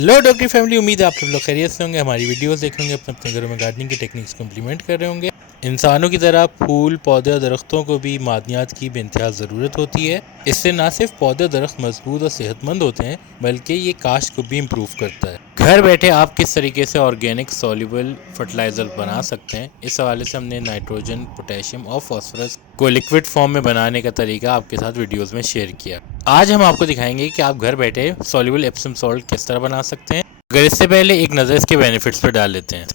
Hello doctor family, उम्मीद है आप सब लोग खैरियत से होंगे। हमारी वीडियोस देख होंगे, अपने अपने घरों में गार्डनिंग की टेक्निक्स को इम्प्लीमेंट कर रहे होंगे। इंसानों की तरह फूल पौधे और दरख्तों को भी मादनियात की बेइंतहा ज़रूरत होती है। इससे ना सिर्फ पौधे और दरख्त मजबूत और सेहतमंद होते हैं, बल्कि ये काश्त को भी इम्प्रूव करता है। घर बैठे आप किस तरीके से ऑर्गेनिक सॉल्युबल फर्टिलाइज़र बना सकते हैं, इस हवाले से हमने नाइट्रोजन, पोटेशियम और फॉस्फोरस को लिक्विड फॉर्म में बनाने का तरीका आपके साथ वीडियोस में शेयर किया। आज हम आपको दिखाएंगे कि आप घर बैठे सॉल्युबल एप्सम सॉल्ट किस तरह बना सकते हैं। अगर इससे पहले एक नज़र इसके बेनिफिट्स पर डाल लेते हैं।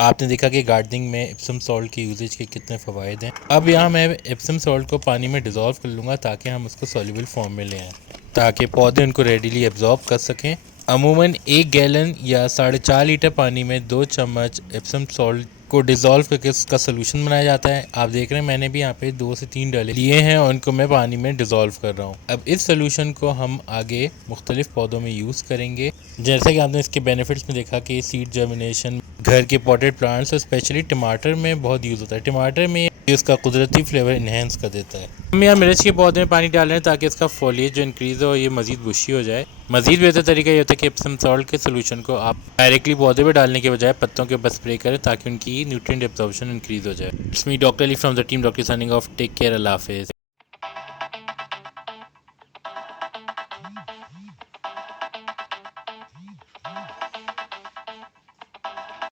आपने देखा कि गार्डनिंग में एप्सम सॉल्ट के यूजेज के कितने फ़वाइद हैं। अब यहाँ मैं एप्सम सॉल्ट को पानी में डिज़ोल्व कर लूँगा ताकि हम उसको सॉल्युबल फॉर्म में ले आएँ, ताकि पौधे उनको रेडीली एब्जॉर्ब कर सकें। अमूमन 1 गैलन या 4.5 लीटर पानी में 2 चम्मच एप्सम सॉल्ट को डिज़ोल्व करके उसका सोल्यूशन बनाया जाता है। आप देख रहे हैं मैंने भी यहाँ पे 2 से 3 डाले लिए हैं और उनको मैं पानी में डिज़ोल्व कर रहा हूँ। अब इस सोल्यूशन को हम आगे मुख्तलिफ पौधों में यूज़ करेंगे। जैसा कि आपने इसके बेनिफिट्स में देखा कि सीड जर्मिनेशन, घर के पॉटेड प्लांट्स और स्पेशली टमाटर में बहुत यूज़ होता है। टमाटर में उसका कुदरती फ्लेवर इन्हेंस कर देता है। हम यहाँ मिर्च के पौधे में पानी डाल रहे हैं ताकि इसका फॉलिएज जो इंक्रीज़ हो ये मज़ीद बुशी हो जाए। मज़ीद बेहतर तरीका ये होता है कि एप्सम सॉल्ट के सोल्यूशन को आप डायरेक्टली पौधे पे डालने के बजाय पत्तों के ऊपर स्प्रे करें ताकि उनकी न्यूट्रिएंट एब्जॉर्प्शन इंक्रीज़ हो जाए। It's me doctor Ali from the team doctor signing off. Take care, अल्लाह हाफिज़।